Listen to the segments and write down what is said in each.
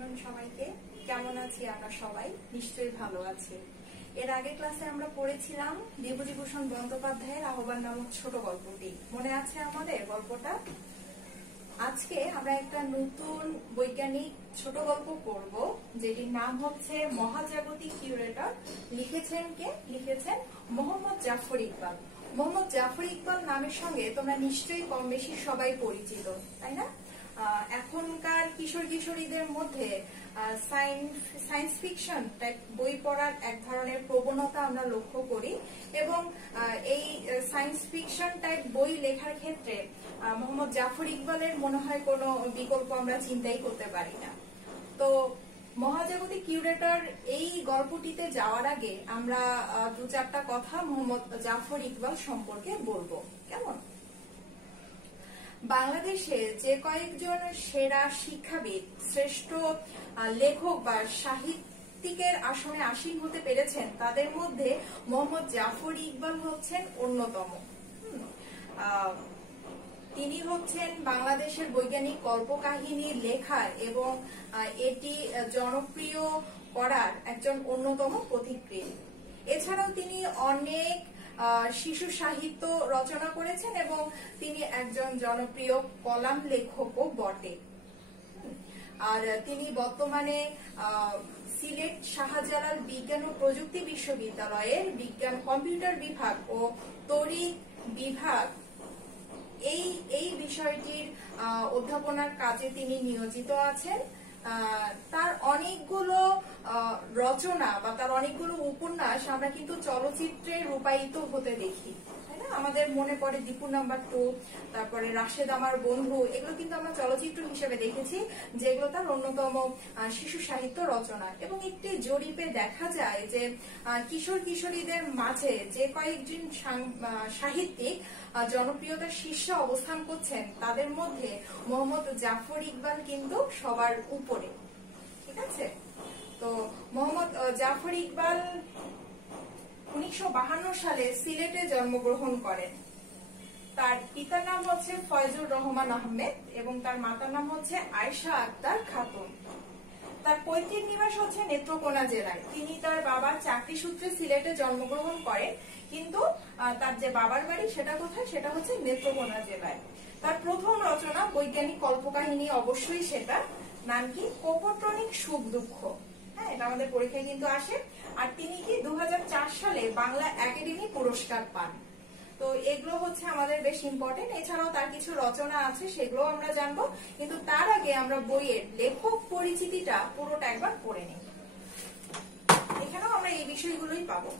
Afternoon সবাইকে। কেমন আছি আমরা সবাই? নিশ্চয়ই ভালো আছি। এর আগে ক্লাসে আমরা পড়েছিলাম বিভূতিভূষণ বন্দ্যোপাধ্যায়ের আহ্বান নামক ছোট গল্পটি। মনে আছে আমাদের গল্পটা? আজকে আমরা একটা নতুন বৈজ্ঞানিক ছোট গল্প পড়ব, যেটির নাম হচ্ছে মহাজাগতিক কিউরেটর। লিখেছেন কে? লিখেছেন মোহাম্মদ জাফর ইকবাল। মোহাম্মদ জাফর ইকবাল নামের সঙ্গে তোমরা নিশ্চয়ই কম বেশি সবাই পরিচিত, তাই না? এখনকার কিশোর কিশোরীদের মধ্যে সায়েন্স ফিকশন টাইপ বই পড়ার এক ধরনের প্রবণতা আমরা লক্ষ্য করি, এবং এই সায়েন্স ফিকশন টাইপ বই লেখার ক্ষেত্রে মোহাম্মদ জাফর ইকবালের মনে হয় কোনো বিকল্প আমরা চিন্তাই করতে পারি না। তো মহাজাগতিক কিউরেটর এই গল্পটিতে যাওয়ার আগে আমরা দু চারটা কথা মোহাম্মদ জাফর ইকবাল সম্পর্কে বলবো, কেমন? বাংলাদেশে যে কয়েকজন সেরা শিক্ষাবিদ, শ্রেষ্ঠ লেখক বা সাহিত্যিকের আসনে আসীন হতে পেরেছেন, তাদের মধ্যে মোহাম্মদ জাফর ইকবাল হচ্ছেন অন্যতম। তিনি হচ্ছেন বাংলাদেশের বৈজ্ঞানিক কল্পকাহিনী লেখা এবং এটি জনপ্রিয় করার একজন অন্যতম পথিকৃৎ। এছাড়াও তিনি অনেক শিশু সাহিত্য রচনা করেছেন এবং তিনি একজন জনপ্রিয় কলাম লেখকও বটে। আর তিনি বর্তমানে সিলেট শাহজালাল বিজ্ঞান ও প্রযুক্তি বিশ্ববিদ্যালয়ের বিজ্ঞান কম্পিউটার বিভাগ ও তড়িৎ বিভাগ এই বিষয়টির অধ্যাপনার কাজে তিনি নিয়োজিত আছেন। তার অনেকগুলো রচনা বা তার অনেকগুলো উপন্যাস আমরা কিন্তু চলচ্চিত্রে রূপায়িত হতে দেখি, তাই না? আমাদের মনে পড়ে দীপু নাম্বার 2, তারপরে রাশেদ আমার বন্ধু, এগুলো কিন্তু আমরা চলচ্চিত্র হিসেবে দেখেছি, যেগুলো তার অন্যতম শিশু সাহিত্য রচনা। এবং একটি জরিপে দেখা যায় যে কিশোর কিশোরীদের মাঝে যে কয়েকজন সাহিত্যিক জনপ্রিয়তার শীর্ষে অবস্থান করছেন, তাদের মধ্যে মোহাম্মদ জাফর ইকবাল কিন্তু সবার উপরে, ঠিক আছে? তো মোহাম্মদ জাফর ইকবাল 1952 সালে সিলেটে জন্মগ্রহণ করেন। তার পিতার নাম হচ্ছে ফয়জুর রহমান আহমেদ এবং তার মাতার নাম হচ্ছে আয়েশা আক্তার খাতুন। তার পৈতৃক নিবাস হচ্ছে নেত্রকোনা জেলায়। তিনি তার বাবার চাকরি সূত্রে সিলেটে জন্মগ্রহণ করেন, কিন্তু তার যে বাবার বাড়ি সেটা কোথায়? সেটা হচ্ছে নেত্রকোনা জেলায়। তার প্রথম রচনা বৈজ্ঞানিক কল্পকাহিনী, অবশ্যই সেটা নাম কি? কপোট্রনিক সুখ দুঃখ। হ্যাঁ, এটা আমাদের পরীক্ষায় কিন্তু আসে। আর তিনি কি 2004 সালে বাংলা একাডেমি পুরস্কার পান। তো এগুলো হচ্ছে আমাদের বেশ ইম্পর্টেন্ট। এছাড়াও তার কিছু রচনা আছে, সেগুলো আমরা জানবো, কিন্তু তার আগে আমরা বইয়ের লেখক পরিচিতিটা পুরোটা একবার পড়ে নিই। এখানেও আমরা এই বিষয়গুলোই পাবো।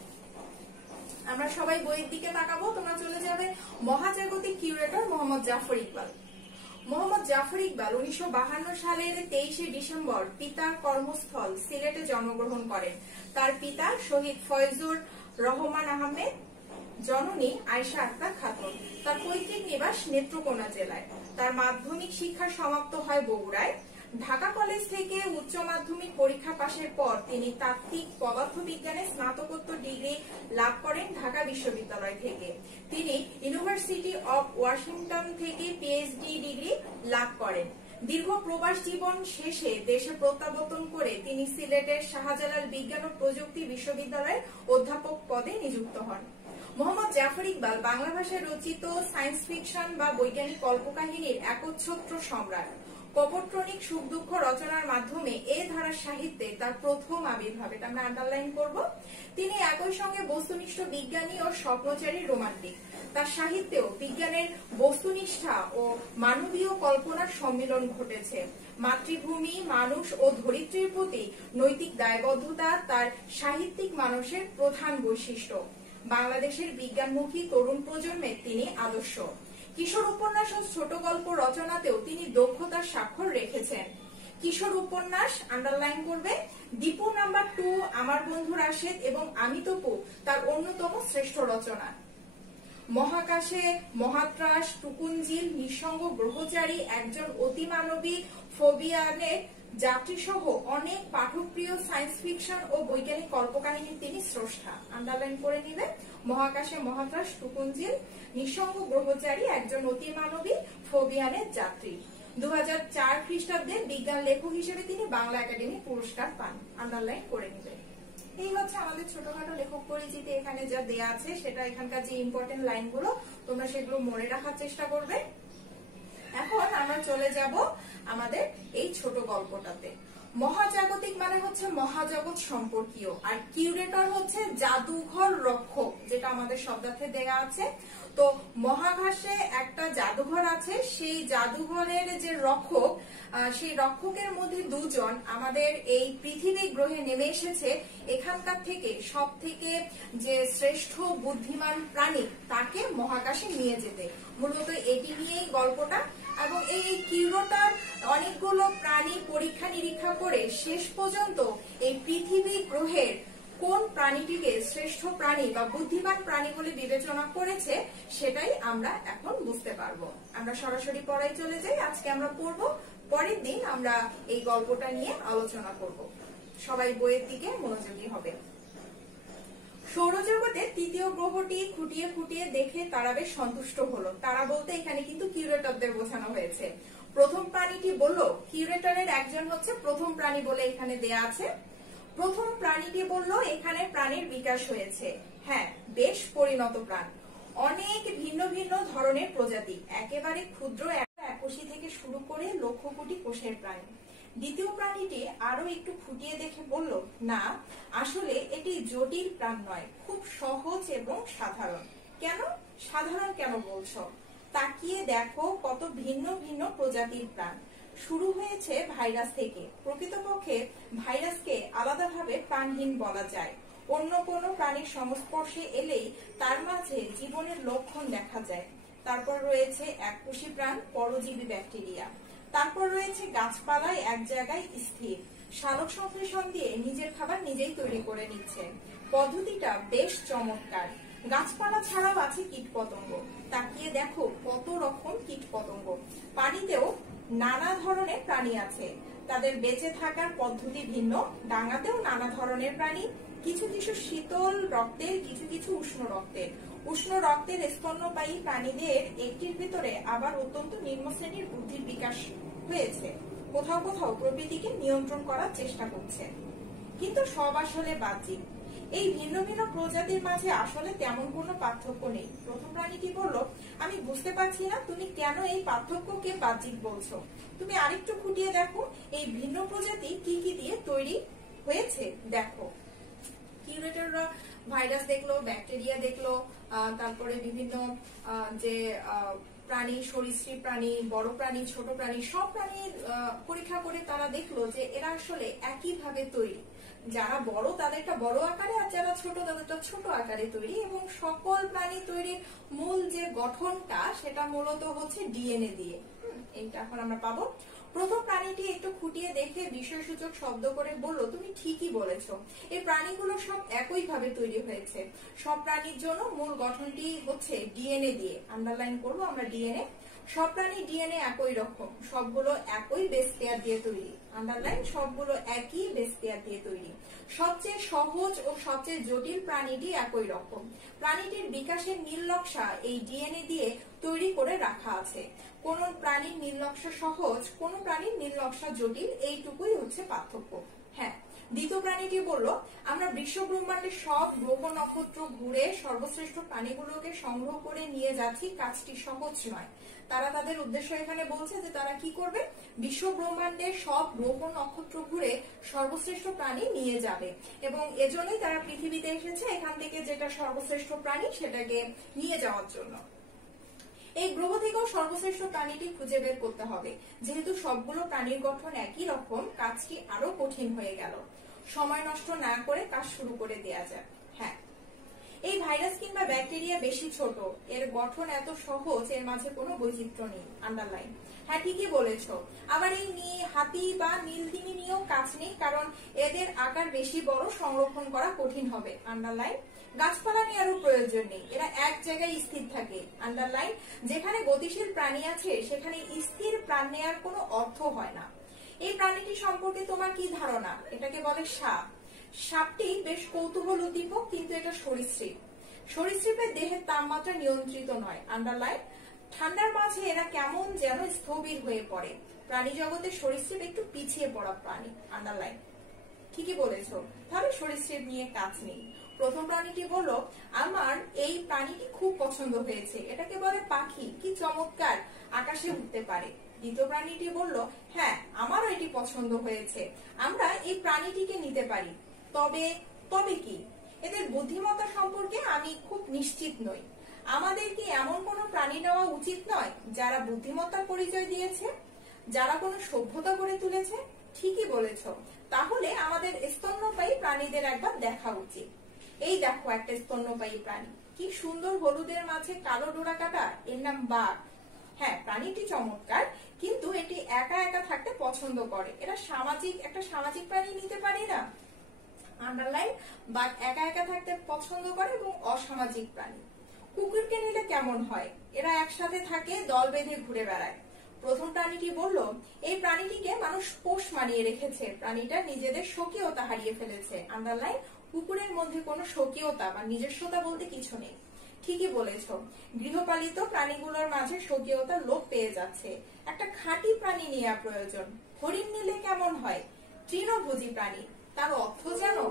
আমরা সবাই বইয়ের দিকে তাকাবো। তোমরা চলে যাবে মহাজাগতিক কিউরেটর মোহাম্মদ জাফর ইকবাল। মোহাম্মদ জাফর ইকবাল 1952 সালের 23শে ডিসেম্বর পিতার কর্মস্থল সিলেটে জন্মগ্রহণ করেন। তার পিতা শহীদ ফয়জুর রহমান আহমেদ, জননী আয়েশা আক্তার খাতুন। তার পৈতৃক নিবাস নেত্রকোনা জেলায়। তার মাধ্যমিক শিক্ষা সমাপ্ত হয় বগুড়ায়। ঢাকা কলেজ থেকে উচ্চ মাধ্যমিক পরীক্ষা পাশের পর তিনি তাত্ত্বিক পদার্থবিজ্ঞানে স্নাতকোত্তর ডিগ্রি লাভ করেন ঢাকা বিশ্ববিদ্যালয় থেকে। তিনি ইউনিভার্সিটি অব ওয়াশিংটন থেকে পিএইচডি ডিগ্রি লাভ করেন। দীর্ঘ প্রবাস জীবন শেষে দেশে প্রত্যাবর্তন করে তিনি সিলেটের শাহজালাল বিজ্ঞান ও প্রযুক্তি বিশ্ববিদ্যালয়ের অধ্যাপক পদে নিযুক্ত হন। মোহাম্মদ জাফর ইকবাল বাংলা ভাষায় রচিত সায়েন্স ফিকশন বা বৈজ্ঞানিক কল্পকাহিনীর একচ্ছত্র সম্রাট। কপোট্রনিক সুখ দুঃখ রচনার মাধ্যমে এ ধারার সাহিত্যে তার প্রথম আবির্ভাব, এটা আমরা আন্ডারলাইন করব। তিনি একই সঙ্গে বস্তুনিষ্ঠ বিজ্ঞানী ও স্বপ্নচারী রোমান্টিক। তার সাহিত্যেও বিজ্ঞানের বস্তুনিষ্ঠা ও মানবীয় কল্পনার সম্মিলন ঘটেছে। মাতৃভূমি, মানুষ ও ধরিত্রীর প্রতি নৈতিক দায়বদ্ধতা তার সাহিত্যিক মানসের প্রধান বৈশিষ্ট্য। বাংলাদেশের বিজ্ঞানমুখী তরুণ প্রজন্মের তিনি আদর্শ। কিশোর উপন্যাস ও ছোট গল্প রচনাতেও তিনি দক্ষতার স্বাক্ষর রেখেছেন। কিশোর উপন্যাস আন্ডারলাইন করবে। দীপু নাম্বার 2, আমার বন্ধু রাশেদ এবং আমি তপু তার অন্যতম শ্রেষ্ঠ রচনা। মহাকাশে মহাত্রাস, টুকুনজিল, নিঃসঙ্গ গ্রহচারী, একজন অতিমানবী, ফোবিয়ানের যাত্রী সহ অনেক পাঠকপ্রিয় সায়েন্স ফিকশন ও বৈজ্ঞানিক কল্পকাহিনীর তিনি স্রষ্টা। আন্ডারলাইন করে নিবে। মহাকাশে মহাত্রাস, টুকুনজিল, নিঃসঙ্গ গ্রহচারী, একজন অতিমানবী, ফোবিয়ানের যাত্রী। 2004 খ্রিস্টাব্দে বিজ্ঞান লেখক হিসেবে তিনি বাংলা একাডেমি পুরস্কার পান। আন্ডারলাইন করে নেবেন। এই হচ্ছে আমাদের ছোটখাটো লেখক পরিচিতি। এখানে যা দেয়া আছে সেটা এখানকার যে ইম্পর্টেন্ট লাইনগুলো তোমরা সেগুলো মনে রাখার চেষ্টা করবে। এখন আমরা চলে যাব আমাদের এই ছোট গল্পটাতে। মহাজাগতিক মানে হচ্ছে মহাজগৎ সম্পর্কীয়, আর কিউরেটর হচ্ছে জাদুঘর রক্ষক, যেটা আমাদের শব্দার্থে দেয়া আছে। তো মহাকাশে একটা জাদুঘর আছে, সেই জাদুঘরের যে রক্ষক, সেই রক্ষকের মধ্যে দুজন আমাদের এই পৃথিবী গ্রহে নেমে এসেছে এখানকার থেকে সব থেকে যে শ্রেষ্ঠ বুদ্ধিমান প্রাণী তাকে মহাকাশে নিয়ে যেতে। মূলত এটি নিয়েই গল্পটা। এবং এই কিউরেটর অনেকগুলো প্রাণী পরীক্ষা নিরীক্ষা করে শেষ পর্যন্ত এই পৃথিবী গ্রহের কোন প্রাণীটিকে শ্রেষ্ঠ প্রাণী বা বুদ্ধিমান প্রাণী বলে বিবেচনা করেছে সেটাই আমরা এখন বুঝতে পারবো। আমরা সরাসরি পড়ায় চলে যাই। আজকে আমরা পড়বো, পরের দিন আমরা এই গল্পটা নিয়ে আলোচনা করব। সবাই বইয়ের দিকে মনোযোগী হবে। সৌরজগতের তৃতীয় গ্রহটি খুঁটিয়ে খুঁটিয়ে দেখে তারা বেশ সন্তুষ্ট হলো। তারা বলতে এখানে কিন্তু কিউরেটরদের বোঝানো হয়েছে। প্রথম প্রাণীটি বলল, কিউরেটরের একজন হচ্ছে প্রথম প্রাণী বলে এখানে দেয়া আছে। প্রথম প্রাণীটি বলল এখানে প্রাণীর বিকাশ হয়েছে। হ্যাঁ, বেশ পরিণত প্রাণ, অনেক ভিন্ন ভিন্ন ধরনের প্রজাতি, একেবারে ক্ষুদ্র এককোষী থেকে শুরু করে লক্ষ কোটি কোষের প্রাণী। দ্বিতীয় প্রাণীটি আরো একটু ফুটিয়ে দেখে বলল, না, আসলে এটি জটিল প্রাণ নয়, খুব সহজ এবং সাধারণ। কেন সাধারণ কেন বলছো? তাকিয়ে দেখো কত ভিন্ন ভিন্ন প্রজাতির প্রাণ। শুরু হয়েছে ভাইরাস থেকে। প্রকৃতপক্ষে ভাইরাসকে আলাদাভাবে প্রাণহীন বলা যায়। অন্য কোনো প্রাণীর সংস্পর্শে এলেই তার মাঝে জীবনের লক্ষণ দেখা যায়। তারপর রয়েছে এককোষী প্রাণ, পরজীবী ব্যাকটেরিয়া। তারপর রয়েছে গাছপালায় এক জায়গায় স্থির, সালোক সংশ্লেষণ দিয়ে নিজের খাবার নিজেই তৈরি করে নিচ্ছে। পদ্ধতিটা বেশ চমৎকার। গাছপালা ছাড়াও আছে কীটপতঙ্গ। তাকিয়ে দেখো কত রকম কীটপতঙ্গ। পানিতেও নানা ধরনের প্রাণী আছে, তাদের বেঁচে থাকার পদ্ধতি ভিন্ন। ডাঙাতেও নানা ধরনের প্রাণী, কিছু কিছু শীতল রক্তের, কিছু কিছু উষ্ণ রক্তের। উষ্ণ রক্তের স্তন্যপায়ী প্রাণীদের একটির ভিতরে আবার অত্যন্ত নিম্ন শ্রেণীর বুদ্ধির বিকাশ হয়েছে। কোথাও কোথাও প্রকৃতিকে নিয়ন্ত্রণ করার চেষ্টা করছে, কিন্তু সব আসলে বাহ্যিক। এই ভিন্ন ভিন্ন প্রজাতির মাঝে আসলে তেমন কোনো পার্থক্য নেই। প্রথম প্রাণীটি বলল, আমি বুঝতে পারছি না তুমি কেন এই পার্থক্যকে বাহ্যিক বলছো। তুমি আরেকটু খুঁটিয়ে দেখো এই ভিন্ন প্রজাতি কি কি দিয়ে তৈরি হয়েছে দেখো। কিউরেটররা ভাইরাস দেখলো, ব্যাকটেরিয়া দেখলো, তারপরে বিভিন্ন যে প্রাণী, সরীসৃপ প্রাণী, বড় প্রাণী, ছোট প্রাণী, সব প্রাণীর পরীক্ষা করে তারা দেখলো যে এরা আসলে একইভাবে তৈরি। যারা বড় তাদেরটা বড় আকারে, আর যারা ছোট তাদেরটা ছোট আকারে তৈরি। এবং সকল প্রাণী তৈরির মূল যে গঠনটা সেটা মূলত হচ্ছে ডিএনএ দিয়ে। এইটা এখন আমরা পাবো। প্রথম প্রাণীটি একটু খুঁটিয়ে দেখে বিষয়সূচক শব্দ করে বলল, তুমি ঠিকই বলেছো, এই প্রাণীগুলো সব একইভাবে তৈরি হয়েছে। সব প্রাণীর জন্য মূল গঠনটি হচ্ছে ডিএনএ দিয়ে। আন্ডারলাইন করবো আমরা ডিএনএ। সব প্রাণীর ডিএনএ একই রকম, সবগুলো একই বেস পেয়ার দিয়ে তৈরি। আন্ডারলাইন, সবগুলো একই বেস পেয়ার দিয়ে তৈরি। সবচেয়ে সহজ ও সবচেয়ে জটিল প্রাণীটি একই রকম। প্রাণীটির বিকাশের নীল নকশা এই ডিএনএ দিয়ে তৈরি করে রাখা আছে। কোন প্রাণীর নীল নকশা সহজ, কোন প্রাণীর নীল নকশা জটিল, এইটুকুই হচ্ছে পার্থক্য। হ্যাঁ, দ্বিতীয় প্রাণীটি বলল, আমরা বিশ্ব ব্রহ্মাণ্ডের সব গ্রহ নক্ষত্র ঘুরে সর্বশ্রেষ্ঠ প্রাণীগুলোকে সংগ্রহ করে নিয়ে যাচ্ছি, কাজটি সহজ নয়। তারা তাদের উদ্দেশ্য এখানে বলছে যে তারা কি করবে, বিশ্ব ব্রহ্মাণ্ডের সব গ্রহ নক্ষত্র ঘুরে সর্বশ্রেষ্ঠ প্রাণী নিয়ে যাবে। এবং এজন্যই তারা পৃথিবীতে এসেছে, এখান থেকে যেটা সর্বশ্রেষ্ঠ প্রাণী সেটাকে নিয়ে যাওয়ার জন্য। এই গ্রহ থেকেও সর্বশ্রেষ্ঠ প্রাণীটি খুঁজে বের করতে হবে। যেহেতু সবগুলো প্রাণীর গঠন একই রকম, কাজটি আরো কঠিন হয়ে গেল। সময় নষ্ট না করে কাজ শুরু করে দেয়া যায়। হ্যাঁ, এই ভাইরাস কিংবা ব্যাকটেরিয়া বেশি ছোট, এর গঠন এত সহজ, এর মাঝে কোনো বৈচিত্র্য নেই। আন্ডারলাইন। হ্যাঁ, ঠিকই বলেছো। আবার এই হাতি বা নীলতিমি নিয়েও কাজ নেই, কারণ এদের আকার বেশি বড়, সংরক্ষণ করা কঠিন হবে। আন্ডারলাইন। গাছপালা নেওয়ারও প্রয়োজন নেই, এরা এক জায়গায় স্থির থাকে। আন্ডারলাইন। যেখানে গতিশীল প্রাণী আছে সেখানে স্থির প্রাণ নেওয়ার কোনো অর্থ হয় না। এই প্রাণীটি সম্পর্কে তোমার কি ধারণা? এটাকে বলে সাপ। সাপটি বেশ কৌতূহল উদ্দীপক, কিন্তু এটা সরীসৃপ। সরীসৃপের দেহের তাপমাত্রা নিয়ন্ত্রিত নয়। আন্ডারলাইন। ঠান্ডার মাঝে এরা কেমন যেন স্থবির হয়ে পড়ে। প্রাণী জগতে সরীসৃপ একটু পিছিয়ে পড়া প্রাণী। আন্ডারলাইন। ঠিকই বলেছো, তাহলে সরীসৃপ নিয়ে কাজ নেই। প্রথম প্রাণীটি বলল, আমার এই প্রাণীটি খুব পছন্দ হয়েছে, এটাকে বলে পাখি, কি চমৎকার, আকাশে উঠতে পারে। দ্বিতীয় প্রাণীটি বলল, হ্যাঁ আমারও এটি পছন্দ হয়েছে, আমরা এই প্রাণীটিকে নিতে পারি। তবে তবে কি, এদের বুদ্ধিমত্তা সম্পর্কে আমি খুব নিশ্চিত নই। আমাদের কি এমন কোনো প্রাণী নেওয়া উচিত নয় যারা বুদ্ধিমত্তার পরিচয় দিয়েছে, যারা কোনো সভ্যতা গড়ে তুলেছে? ঠিকই বলেছ, তাহলে আমাদের স্তন্যপায়ী প্রাণীদের একবার দেখা উচিত। এই দেখো একটা স্তন্যপায়ী প্রাণী, কি সুন্দর, হলুদের মাঝে কালো ডোরা কাটা, এর নাম বাঘ। হ্যাঁ, প্রাণীটি চমৎকার, কিন্তু এটি একা একা থাকতে পছন্দ করে। এরা একটা সামাজিক প্রাণী নিতে পারি না। আন্ডারলাইন। বাঘ একা একা থাকতে পছন্দ করে এবং অসামাজিক প্রাণী। কুকুরকে নিলে কেমন হয়? এরা একসাথে থাকে, দল বেঁধে ঘুরে বেড়ায়। প্রথম প্রাণীটি বলল, এই প্রাণীটিকে মানুষ পোষ মানিয়ে রেখেছে, প্রাণীটা নিজেদের স্বকীয়তা হারিয়ে ফেলেছে। আন্ডারলাইন। কুকুরের মধ্যে কোনো স্বকীয়তা বা নিজস্বতা বলতে কিছু নেই। ঠিকই বলেছ, গৃহপালিত প্রাণীগুলোর মাঝে স্বকীয়তা লোপ পেয়ে যাচ্ছে। একটা খাঁটি প্রাণী নেওয়া প্রয়োজন। হরিণ নিলে কেমন হয়? তৃণভোজী প্রাণী, তার অর্থ জানো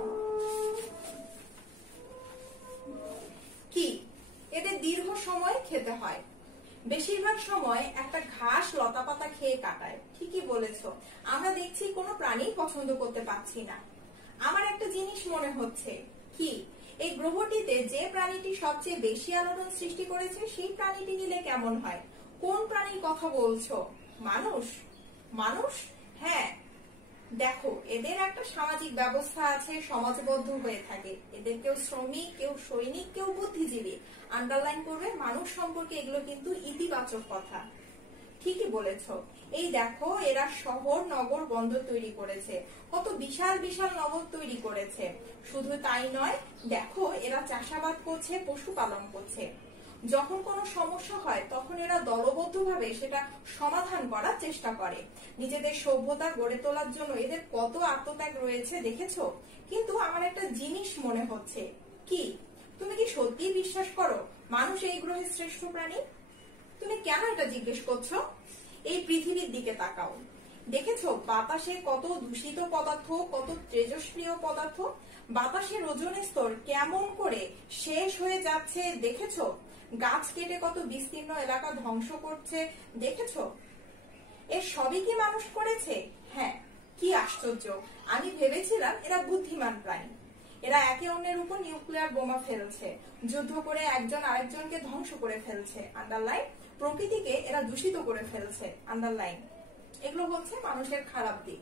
কি? এদের দীর্ঘ সময় খেতে হয়, বেশিরভাগ সময় একটা ঘাস লতা পাতা খেয়ে কাটায়। ঠিকই বলেছ, আমরা দেখছি কোনো প্রাণী পছন্দ করতে পারছি না। আমার একটা জিনিস মনে হচ্ছে, কি এই গ্রহটিতে যে প্রাণীটি সবচেয়ে বেশি আলোড়ন সৃষ্টি করেছে সেই প্রাণীটি নিলে কেমন হয়? কোন প্রাণীর কথা বলছো? মানুষ? মানুষ? হ্যাঁ, দেখো এদের একটা সামাজিক ব্যবস্থা আছে, সমাজবদ্ধ হয়ে থাকে। এদের কেউ শ্রমিক, কেউ সৈনিক, কেউ বুদ্ধিজীবী। আন্ডারলাইন করবে, মানুষ সম্পর্কে এগুলো কিন্তু ইতিবাচক কথা। ঠিকই বলেছ, এই দেখো এরা শহর, নগর, বন্দর তৈরি করেছে, কত বিশাল বিশাল নগর তৈরি করেছে। শুধু তাই নয়, দেখো এরা চাষাবাদ করছে, পশুপালন করছে। যখন কোনো সমস্যা হয় তখন এরা দলবদ্ধভাবে সেটা সমাধান করার চেষ্টা করে। নিজেদের সভ্যতা গড়ে তোলার জন্য এদের কত আত্মত্যাগ রয়েছে দেখেছো। কিন্তু আমার একটা জিনিস মনে হচ্ছে, কি তুমি কি সত্যিই বিশ্বাস করো মানুষ এই গ্রহের শ্রেষ্ঠ প্রাণী? তুমি কেন এটা জিজ্ঞেস করছো? এই পৃথিবীর দিকে তাকাও, দেখেছো বাতাসে কত দূষিত পদার্থ, কত তেজস্ক্রিয় পদার্থ। বাতাসের ওজোন স্তর কেমন করে শেষ হয়ে যাচ্ছে দেখেছো। গাছ কেটে কত বিস্তীর্ণ এলাকা ধ্বংস করছে দেখেছো। এর সবই কি মানুষ করেছে? হ্যাঁ, কি আশ্চর্য, আমি ভেবেছিলাম এরা বুদ্ধিমান প্রাণী। এরা একে অন্যের উপর নিউক্লিয়ার বোমা ফেলছে, যুদ্ধ করে একজন আরেকজনকে ধ্বংস করে ফেলছে। আন্ডারলাইন। প্রকৃতিকে এরা দূষিত করে ফেলছে। আন্ডারলাইন। এগুলো হচ্ছে মানুষের খারাপ দিক।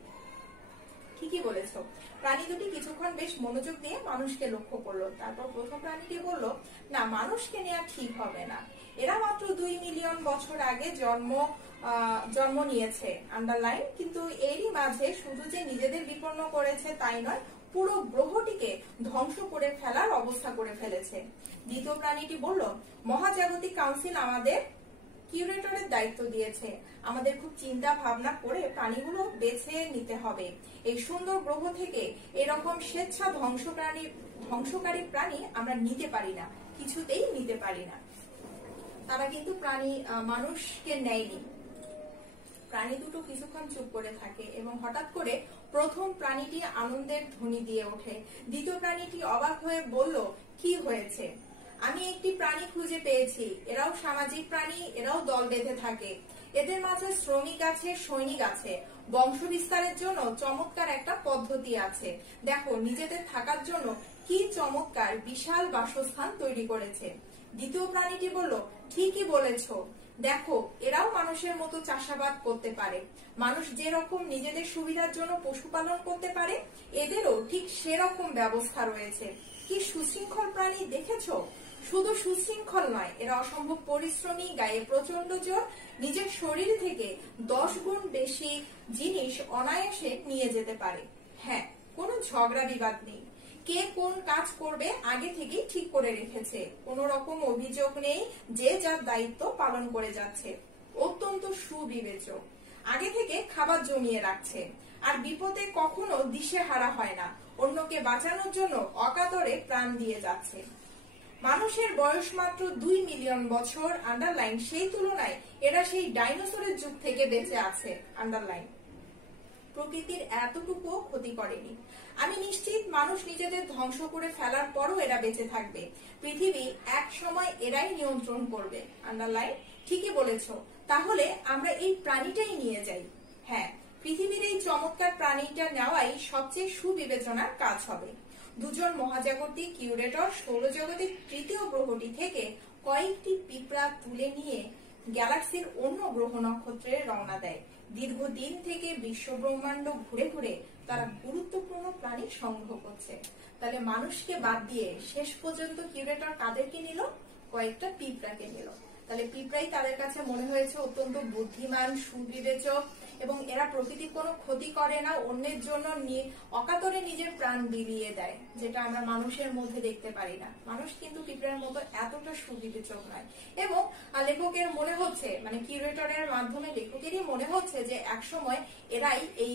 ঠিকই বলেছ। প্রাণী দুটি কিছুক্ষণ বেশ মনোযোগ দিয়ে মানুষকে লক্ষ্য করলো। তারপর প্রথম প্রাণীটি বলল, না মানুষকে নেওয়া ঠিক হবে না, এরা মাত্র 2 মিলিয়ন বছর আগে জন্ম নিয়েছে। আন্ডারলাইন। কিন্তু এরই মাঝে শুধু যে নিজেদের বিপন্ন করেছে তাই নয়, পুরো গ্রহটিকে ধ্বংস করে ফেলার অবস্থা করে ফেলেছে। দ্বিতীয় প্রাণীটি বলল, মহাজাগতিক কাউন্সিল আমাদের কিউরেটরের দায়িত্ব দিয়েছে, আমাদের খুব চিন্তা ভাবনা করে প্রাণীগুলো বেছে নিতে হবে। এই সুন্দর গ্রহ থেকে এরকম স্বেচ্ছা ধ্বংসকারী প্রাণী আমরা নিতে পারি না, কিছুতেই নিতে পারি না। তারা কিন্তু মানুষকে নেয়নি। প্রাণী দুটো কিছুক্ষণ চুপ করে থাকে এবং হঠাৎ করে প্রথম প্রাণীটি আনন্দের ধ্বনি দিয়ে ওঠে। দ্বিতীয় প্রাণীটি অবাক হয়ে বলল, কি হয়েছে? আমি একটি প্রাণী খুঁজে পেয়েছি, এরাও সামাজিক প্রাণী, এরাও দল বেঁধে থাকে। এদের মাঝে শ্রমিক আছে, সৈনিক আছে, বংশ বিস্তারের জন্য চমৎকার একটা পদ্ধতি আছে। দেখো নিজেদের থাকার জন্য কি চমৎকার বিশাল বাসস্থান তৈরি করেছে। দ্বিতীয় প্রাণীটি বলল, ঠিকই বলেছো, দেখো এরাও মানুষের মতো চাষাবাদ করতে পারে, মানুষ যেরকম নিজেদের সুবিধার জন্য পশুপালন করতে পারে এদেরও ঠিক সেরকম ব্যবস্থা রয়েছে। কি সুশৃঙ্খল প্রাণী দেখেছো। শুধু সুশৃঙ্খল নয়, এরা অসম্ভব পরিশ্রমী, গায়ে প্রচন্ড জোর, নিজের শরীর থেকে 10 গুণ বেশি জিনিস অনায়াসে নিয়ে যেতে পারে। হ্যাঁ, কোনো ঝগড়া বিবাদ নেই, কে কোন কাজ করবে আগে থেকেই ঠিক করে রেখেছে, কোনো রকম অভিযোগ নেই, যে যার দায়িত্ব পালন করে যাচ্ছে। অত্যন্ত সুবিবেচক, আগে থেকে খাবার জমিয়ে রাখছে, আর বিপদে কখনো দিশেহারা হয় না, অন্যকে বাঁচানোর জন্য অকাতরে প্রাণ দিয়ে যাচ্ছে। মানুষের বয়স মাত্র 2 মিলিয়ন বছর, আন্ডারলাইন, সেই তুলনায় এরা সেই ডাইনোসরের যুগ থেকে বেঁচে আছে, আন্ডারলাইন। প্রকৃতির এতটুকু ক্ষতি করেনি। আমি নিশ্চিত মানুষ নিজেদের ধ্বংস করে ফেলার পরও এরা বেঁচে থাকবে। পৃথিবী এক সময় এরাই নিয়ন্ত্রণ করবে, আন্ডারলাইন। ঠিকই বলেছো। তাহলে আমরা এই প্রাণীটাই নিয়ে যাই। হ্যাঁ, পৃথিবীর এই চমৎকার প্রাণীটা নেওয়াই সবচেয়ে সুবিবেচনার কাজ হবে। দুজন মহাজাগতিক কিউরেটর সৌরজগতের তৃতীয় গ্রহটি থেকে কয়েকটি পিঁপড়া তুলে নিয়ে গ্যালাক্সির অন্য গ্রহ নক্ষত্রে রওনা দেয়। দীর্ঘদিন থেকে বিশ্ব ব্রহ্মাণ্ড ঘুরে ঘুরে তারা গুরুত্বপূর্ণ প্রাণী সংগ্রহ করছে। তাহলে মানুষকে বাদ দিয়ে শেষ পর্যন্ত কিউরেটর কাদেরকে নিল? কয়েকটা পিঁপড়াকে নিল। তাহলে পিঁপড়াই তাদের কাছে মনে হয়েছে অত্যন্ত বুদ্ধিমান, সুবিবেচক, এবং এরা প্রকৃতির কোনো ক্ষতি করে না, অন্যের জন্য অকাতরে নিজের প্রাণ বিলিয়ে দেয়, যেটা আমরা মানুষের মধ্যে দেখতে পারি না। মানুষ কিন্তু পিঁপড়ার মতো এতটা সুবিবেচক নয়। এবং লেখকের মনে হচ্ছে, মানে কিউরেটরের মাধ্যমে লেখকেরই মনে হচ্ছে যে একসময় এরাই এই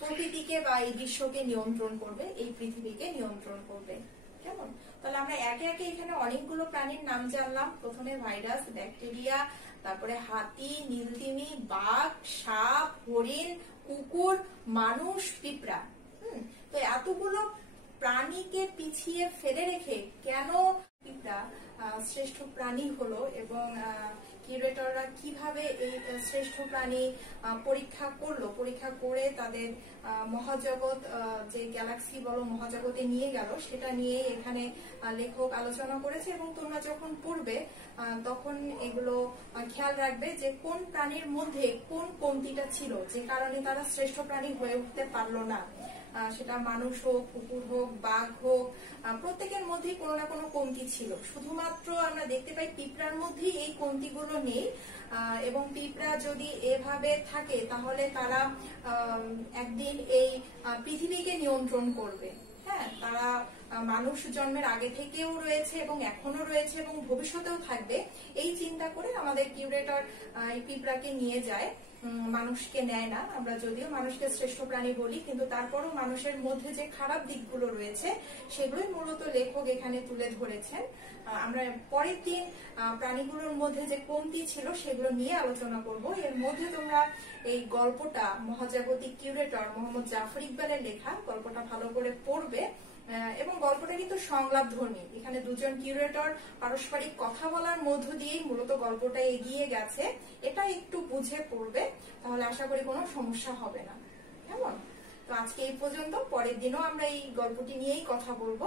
প্রকৃতিকে বা এই বিশ্বকে নিয়ন্ত্রণ করবে, এই পৃথিবীকে নিয়ন্ত্রণ করবে। কেমন? তাহলে আমরা একে একে এখানে অনেকগুলো প্রাণীর নাম জানলাম। প্রথমে ভাইরাস, ব্যাকটেরিয়া, তারপরে হাতি, নীলতিমি, বাঘ, সাপ, হরিণ, কুকুর, মানুষ, পিঁপড়া। তো এতগুলো প্রাণীকে পিছিয়ে ফেলে রেখে কেন পিঁপড়া শ্রেষ্ঠ প্রাণী হলো, এবং কিউরেটররা কিভাবে এই শ্রেষ্ঠ প্রাণী পরীক্ষা করলো, পরীক্ষা করে তাদের মহাজগৎ, যে গ্যালাক্সি বলো মহাজগতে নিয়ে গেল, সেটা নিয়ে এখানে লেখক আলোচনা করেছে। এবং তোমরা যখন পড়বে তখন এগুলো খেয়াল রাখবে যে কোন প্রাণীর মধ্যে কোন কমতিটা ছিল, যে কারণে তারা শ্রেষ্ঠ প্রাণী হয়ে উঠতে পারলো না। সেটা মানুষ হোক, কুকুর হোক, বাঘ হোক, প্রত্যেকের মধ্যেই কোনো না কোনো কমতি ছিল। শুধুমাত্র আমরা দেখতে পাই পিঁপড়ার মধ্যেই এই কমতিগুলো নেই। এবং পিঁপড়া যদি এভাবে থাকে তাহলে তারা একদিন এই পৃথিবীকে নিয়ন্ত্রণ করবে। হ্যাঁ, তারা মানুষ জন্মের আগে থেকেও রয়েছে এবং এখনো রয়েছে এবং ভবিষ্যতেও থাকবে। এই চিন্তা করে আমাদের কিউরেটর এই পিঁপড়াকে নিয়ে যায়, মানুষকে নেয় না। আমরা যদিও মানুষকে শ্রেষ্ঠ প্রাণী বলি, কিন্তু তারপরও মানুষের মধ্যে যে খারাপ দিকগুলো রয়েছে সেগুলোই মূলত লেখক এখানে তুলে ধরেছেন। আমরা পরের দিন প্রাণীগুলোর মধ্যে যে কমতি ছিল সেগুলো নিয়ে আলোচনা করব। এর মধ্যে তোমরা এই গল্পটা মহাজাগতিক কিউরেটর মোহাম্মদ জাফর ইকবালের লেখা, গল্পটা ভালো করে পড়বে। এবং গল্পটা কিন্তু সংলাপ ধর্মী। এখানে দুজন কিউরেটর পারস্পরিক কথা বলার মধ্য দিয়েই মূলত গল্পটা এগিয়ে গেছে। এটা একটু বুঝে পড়বে, তাহলে আশা করি কোনো সমস্যা হবে না। কেমন? তো আজকে এই পর্যন্ত। পরের দিনও আমরা এই গল্পটি নিয়েই কথা বলবো।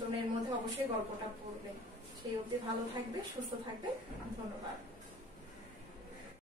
তোমরা এর মধ্যে অবশ্যই গল্পটা পড়বে। সেই অবধি ভালো থাকবে, সুস্থ থাকবে। ধন্যবাদ।